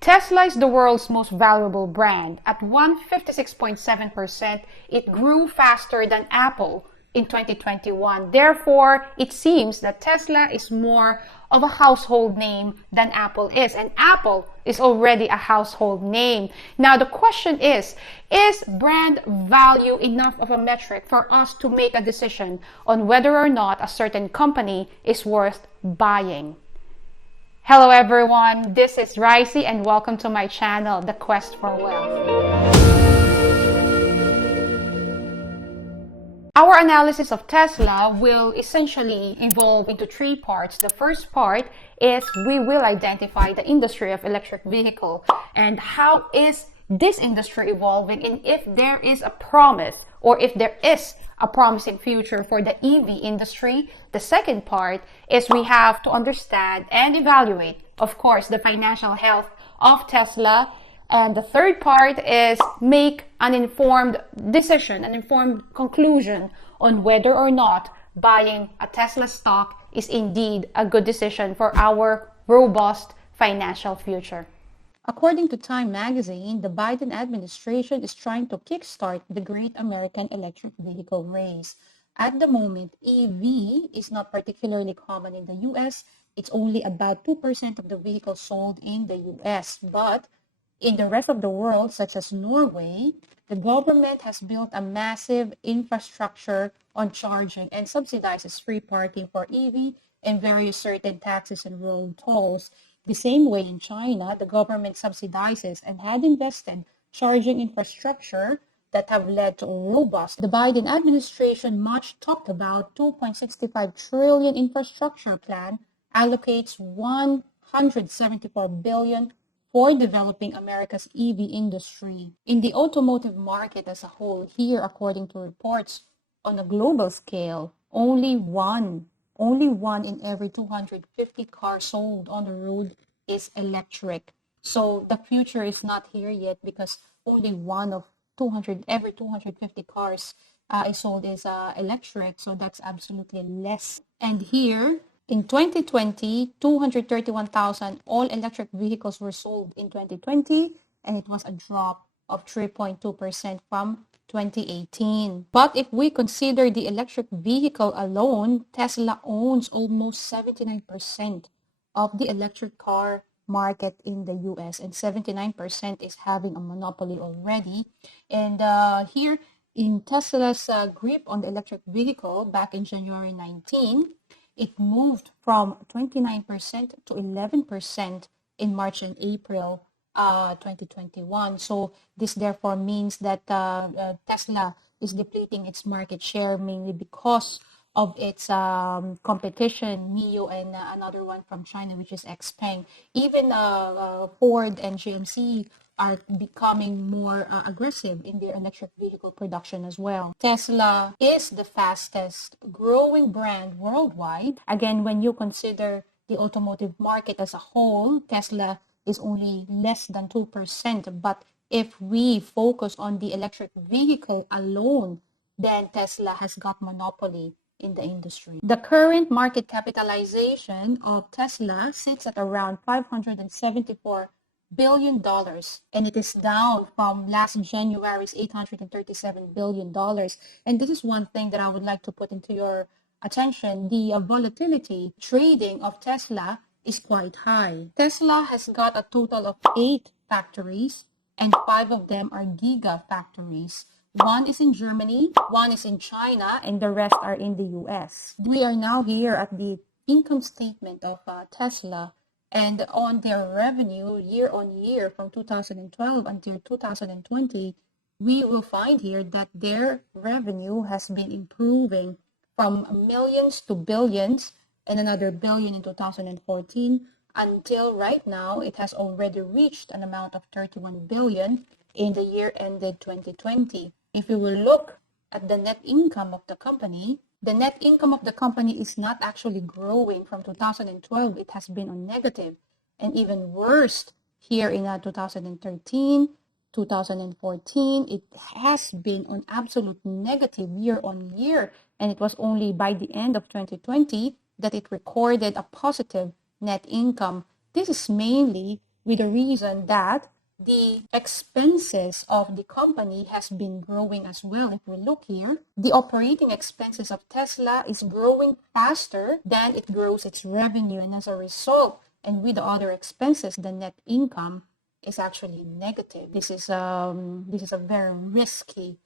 Tesla is the world's most valuable brand. At 156.7%, it grew faster than Apple in 2021. Therefore, it seems that Tesla is more of a household name than Apple is. And Apple is already a household name. Now, the question is brand value enough of a metric for us to make a decision on whether or not a certain company is worth buying? Hello everyone, this is Ricey and welcome to my channel, The Quest for Wealth. Our analysis of Tesla will essentially evolve into three parts. The first part is we will identify the industry of electric vehicle and how is this industry evolving and if there is a promise or if there is a promising future for the EV industry. The second part is we have to understand and evaluate, of course, the financial health of Tesla. And the third part is make an informed decision, an informed conclusion on whether or not buying a Tesla stock is indeed a good decision for our robust financial future. According to Time magazine, the Biden administration is trying to kickstart the great American electric vehicle race. At the moment, EV is not particularly common in the US. It's only about 2% of the vehicles sold in the US. But in the rest of the world, such as Norway, the government has built a massive infrastructure on charging and subsidizes free parking for EV and various certain taxes and road tolls. The same way in China, the government subsidizes and had invested charging infrastructure that have led to a robust. The Biden administration, much talked about 2.65 trillion infrastructure plan, allocates 174 billion for developing America's EV industry. In the automotive market as a whole, here, according to reports on a global scale, only one in every 250 cars sold on the road is electric. So the future is not here yet because only one of every 250 cars is sold is electric. So that's absolutely less. And here, in 2020, 231,000 all-electric vehicles were sold in 2020, and it was a drop of 3.2% from 2018. But if we consider the electric vehicle alone, Tesla owns almost 79% of the electric car market in the US, and 79% is having a monopoly already. And here in Tesla's grip on the electric vehicle back in January 19, it moved from 29% to 11% in March and April 2021. So this therefore means that Tesla is depleting its market share mainly because of its competition, NIO, and another one from China, which is XPeng. Even Ford and GMC are becoming more aggressive in their electric vehicle production as well. Tesla is the fastest growing brand worldwide. Again, when you consider the automotive market as a whole, Tesla is only less than 2%. But if we focus on the electric vehicle alone, then Tesla has got monopoly in the industry. The current market capitalization of Tesla sits at around $574 billion, and it is down from last January's $837 billion. And this is one thing that I would like to put into your attention. The volatility trading of Tesla is quite high. Tesla has got a total of 8 factories, and 5 of them are gigafactories. 1 is in Germany, 1 is in China, and the rest are in the US. We are now here at the income statement of Tesla, and on their revenue year on year from 2012 until 2020, we will find here that their revenue has been improving from millions to billions and another billion in 2014 until right now it has already reached an amount of 31 billion in the year ended 2020. If you will look at the net income of the company, the net income of the company is not actually growing. From 2012, it has been on negative, and even worse here in 2013, 2014, it has been on absolute negative year on year, and it was only by the end of 2020 that it recorded a positive net income. This is mainly with the reason that the expenses of the company has been growing as well. If we look here, the operating expenses of Tesla is growing faster than it grows its revenue. And as a result, and with the other expenses, the net income is actually negative. This is a very risky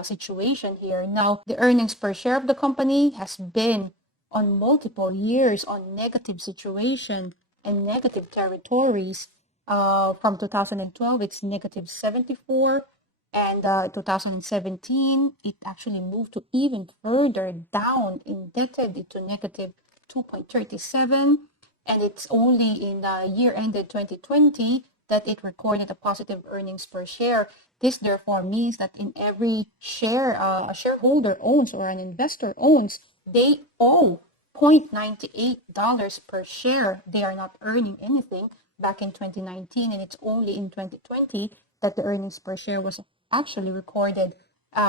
situation here. Now, the earnings per share of the company has been on multiple years on negative situation and negative territories. From 2012, it's negative 74, and 2017, it actually moved to even further down, indebted into negative 2.37, and it's only in the year ended 2020 that it recorded a positive earnings per share. This therefore means that in every share a shareholder owns or an investor owns, they owe $0.98 per share. They are not earning anything back in 2019, and it's only in 2020 that the earnings per share was actually recorded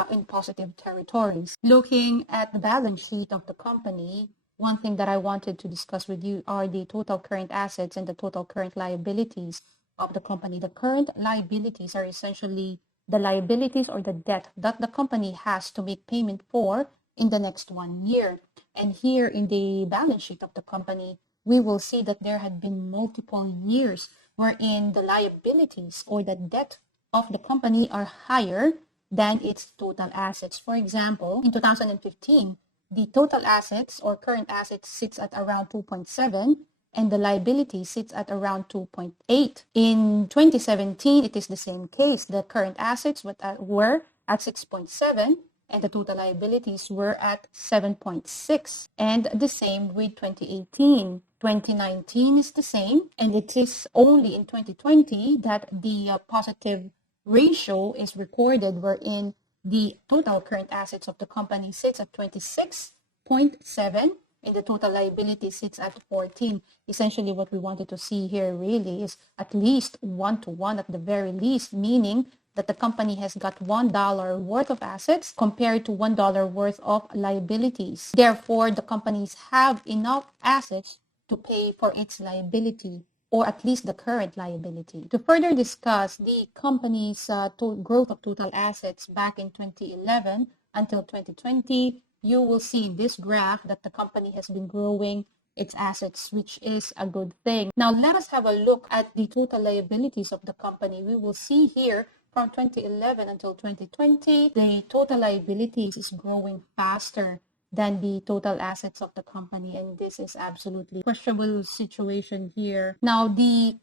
in positive territories. Looking at the balance sheet of the company, one thing that I wanted to discuss with you are the total current assets and the total current liabilities of the company. The current liabilities are essentially the liabilities or the debt that the company has to make payment for in the next 1 year. And here in the balance sheet of the company, we will see that there had been multiple years wherein the liabilities or the debt of the company are higher than its total assets. For example, in 2015, the total assets or current assets sits at around 2.7 and the liability sits at around 2.8. In 2017, it is the same case. The current assets were at 6.7 and the total liabilities were at 7.6. And the same with 2018. 2019 is the same, and it is only in 2020 that the positive ratio is recorded wherein the total current assets of the company sits at 26.7 and the total liability sits at 14. Essentially, what we wanted to see here really is at least 1-to-1 at the very least, meaning that the company has got $1 worth of assets compared to $1 worth of liabilities. Therefore, the companies have enough assets to pay for its liability, or at least the current liability. To further discuss the company's growth of total assets back in 2011 until 2020, you will see in this graph that the company has been growing its assets, which is a good thing. Now, let us have a look at the total liabilities of the company. We will see here from 2011 until 2020, the total liabilities is growing faster than the total assets of the company, and this is absolutely questionable situation here. Now, the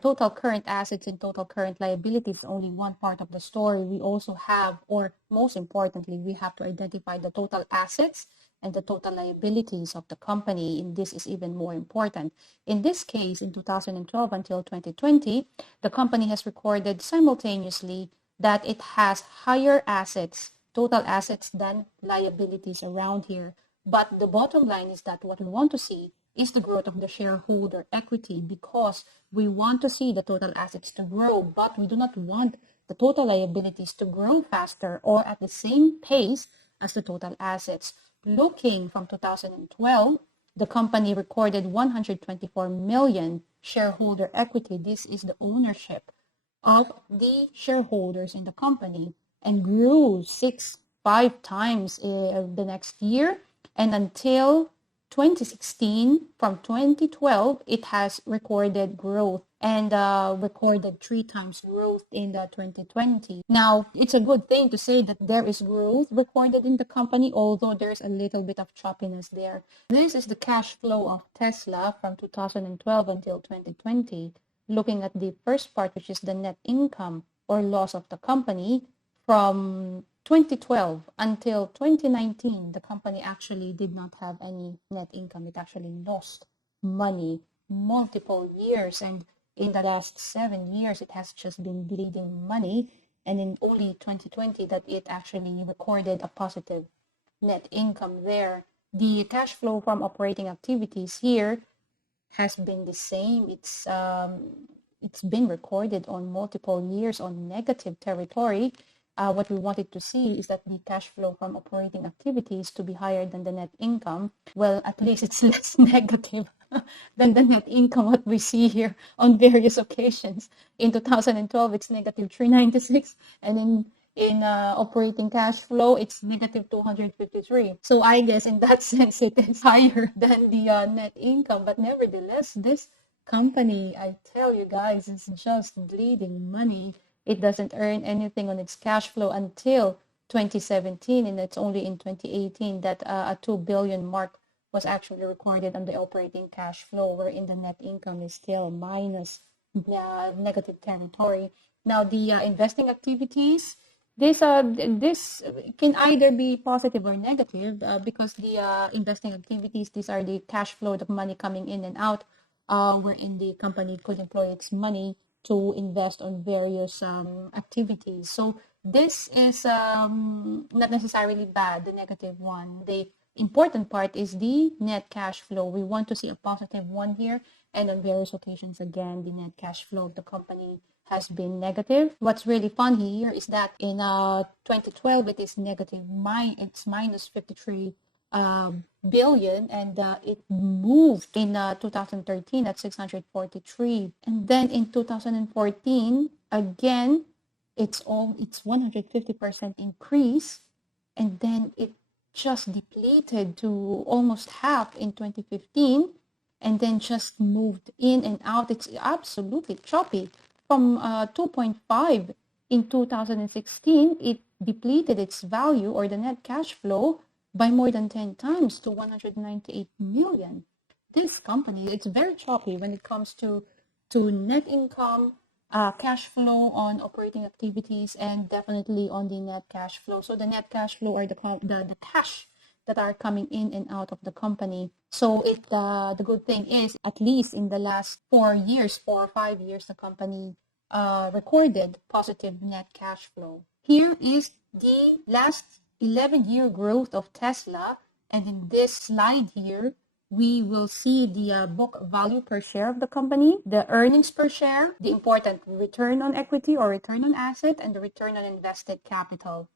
total current assets and total current liabilities is only one part of the story. We also have, or most importantly, we have to identify the total assets and the total liabilities of the company, and this is even more important. In this case, in 2012 until 2020, the company has recorded simultaneously that it has higher assets, total assets, than liabilities around here. But the bottom line is that what we want to see is the growth of the shareholder equity, because we want to see the total assets to grow, but we do not want the total liabilities to grow faster or at the same pace as the total assets. Looking from 2012, the company recorded 124 million shareholder equity. This is the ownership of the shareholders in the company, and grew 5 times the next year, and until 2016, from 2012, it has recorded growth and recorded 3 times growth in the 2020. Now, it's a good thing to say that there is growth recorded in the company, although there's a little bit of choppiness there. This is the cash flow of Tesla from 2012 until 2020. Looking at the first part, which is the net income or loss of the company, from 2012 until 2019, the company actually did not have any net income. It actually lost money multiple years, and in the last 7 years, it has just been bleeding money, and in only 2020 that it actually recorded a positive net income there. The cash flow from operating activities here has been the same. It's been recorded on multiple years on negative territory. What we wanted to see is that the cash flow from operating activities to be higher than the net income. Well, at least it's less negative than the net income what we see here on various occasions. In 2012, it's negative 396, and in operating cash flow, it's negative 253. So I guess in that sense, it is higher than the net income. But nevertheless, this company, I tell you guys, is just bleeding money. It doesn't earn anything on its cash flow until 2017, and it's only in 2018 that a 2 billion mark was actually recorded on the operating cash flow, wherein the net income is still minus negative territory. Now, the investing activities, this can either be positive or negative because the investing activities, these are the cash flow, the money coming in and out, wherein the company could employ its money to invest on various activities. So this is not necessarily bad, the negative one. The important part is the net cash flow. We want to see a positive one here, and on various occasions, again, the net cash flow of the company has been negative. What's really fun here is that in 2012, it is negative. It's minus 53 billion, and it moved in 2013 at 643, and then in 2014 again it's 150% increase, and then it just depleted to almost half in 2015, and then just moved in and out. It's absolutely choppy. From 2.5 in 2016, it depleted its value, or the net cash flow, by more than 10 times to 198 million. This company, it's very choppy when it comes to net income, cash flow on operating activities, and definitely on the net cash flow. So the net cash flow are the cash that are coming in and out of the company. So the good thing is, at least in the last 4 or 5 years, the company recorded positive net cash flow. Here is the last 11-year growth of Tesla, and in this slide here, we will see the book value per share of the company, the earnings per share, the important return on equity or return on asset, and the return on invested capital.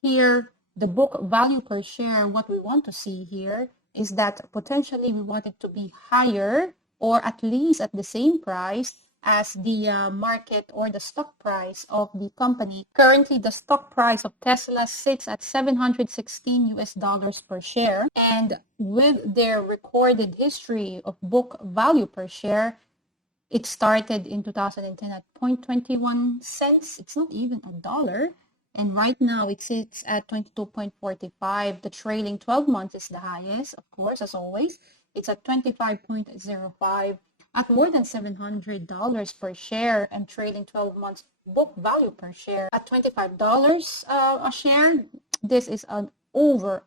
Here, the book value per share, what we want to see here is that potentially we want it to be higher, or at least at the same price as the market or the stock price of the company. Currently, the stock price of Tesla sits at $716 per share, and with their recorded history of book value per share, it started in 2010 at 0.21 cents. It's not even a dollar. And right now, it sits at 22.45. The trailing 12 months is the highest, of course, as always. It's at 25.05, at more than $700 per share, and trailing 12 months book value per share at $25 a share. This is an over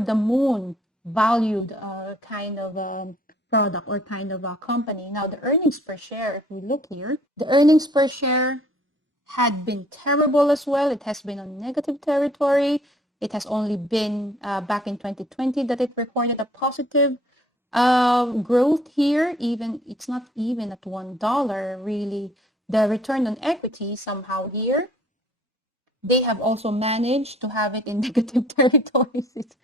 the moon valued kind of product or kind of a company. Now, the earnings per share, if we look here, the earnings per share had been terrible as well. It has been on negative territory. It has only been back in 2020 that it recorded a positive growth here. Even it's not even at $1 really. The return on equity somehow here, they have also managed to have it in negative territories.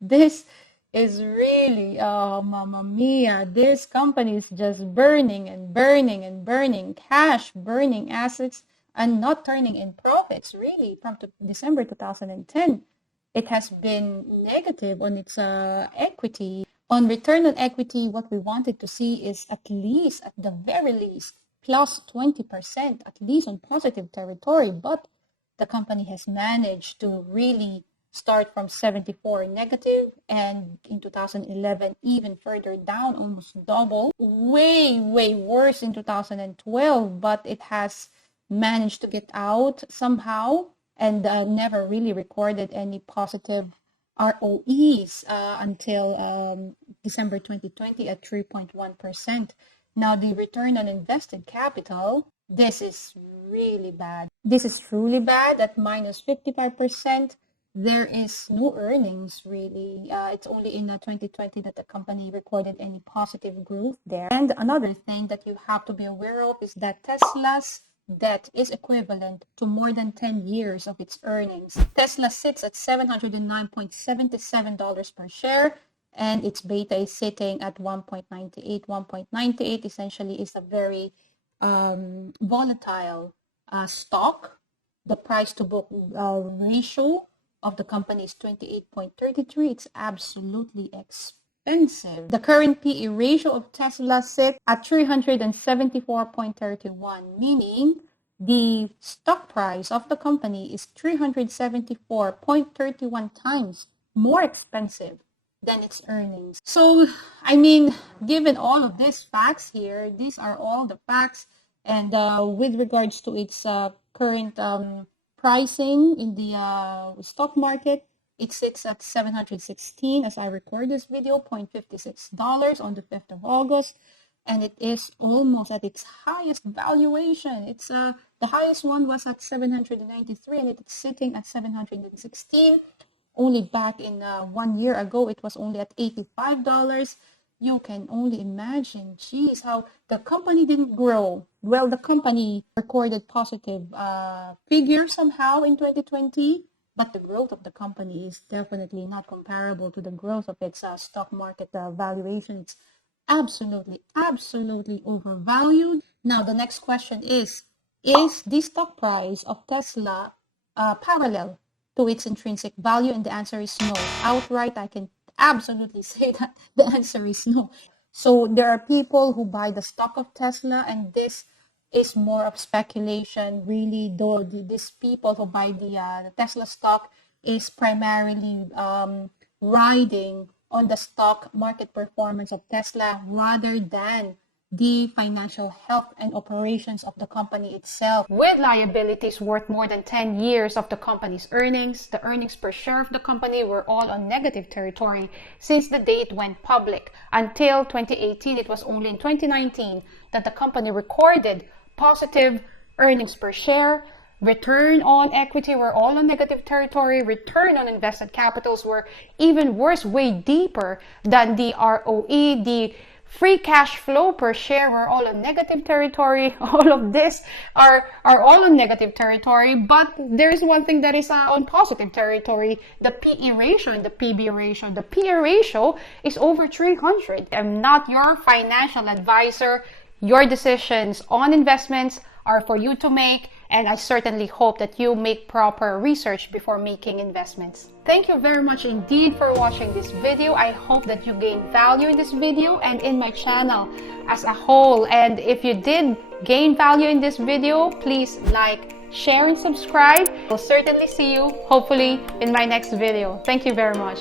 This is really, mamma mia, this company is just burning and burning and burning cash, burning assets, and not turning in profits. Really, from December 2010, it has been negative on its equity. On return on equity, what we wanted to see is at least, at the very least, plus 20%, at least on positive territory. But the company has managed to really start from 74 negative, and in 2011, even further down, almost double. Way worse in 2012, but it has managed to get out somehow, and never really recorded any positive ROEs until December 2020 at 3.1%. Now, the return on invested capital, this is really bad. This is truly bad at minus 55%. There is no earnings, really. It's only in 2020 that the company recorded any positive growth there. And another thing that you have to be aware of is that Tesla's debt is equivalent to more than 10 years of its earnings. Tesla sits at $709.77 per share, and its beta is sitting at 1.98. 1.98 essentially is a very volatile stock. The price to book ratio of the company is 28.33. It's absolutely expensive. The current PE ratio of Tesla sits at 374.31, meaning the stock price of the company is 374.31 times more expensive than its earnings. So, I mean, given all of these facts here, these are all the facts. And with regards to its current pricing in the stock market, it sits at 716 as I record this video, $0.56 on the 5th of August. And it is almost at its highest valuation. It's the highest one was at 793, and it's sitting at 716. Only back in 1 year ago, it was only at $85. You can only imagine, geez, how the company didn't grow. Well, the company recorded positive figures somehow in 2020, but the growth of the company is definitely not comparable to the growth of its stock market valuation. It's absolutely overvalued. Now, the next question is the stock price of Tesla parallel to its intrinsic value? And the answer is no. Outright, I can absolutely say that the answer is no. So there are people who buy the stock of Tesla, and this is more of speculation. Really, though, these people who buy the Tesla stock is primarily riding on the stock market performance of Tesla rather than the financial health and operations of the company itself. With liabilities worth more than 10 years of the company's earnings, the earnings per share of the company were all on negative territory since the day it went public. Until 2018, it was only in 2019 that the company recorded positive earnings per share. Return on equity were all on negative territory. Return on invested capitals were even worse, way deeper than the ROE. The free cash flow per share were all on negative territory. All of this are all on negative territory, but there is one thing that is on positive territory: the PE ratio and the PB ratio. The PE ratio is over 300. I'm not your financial advisor. Your decisions on investments are for you to make, and I certainly hope that you make proper research before making investments. Thank you very much indeed for watching this video. I hope that you gained value in this video and in my channel as a whole. And if you did gain value in this video, please like, share, and subscribe. I'll certainly see you, hopefully, in my next video. Thank you very much.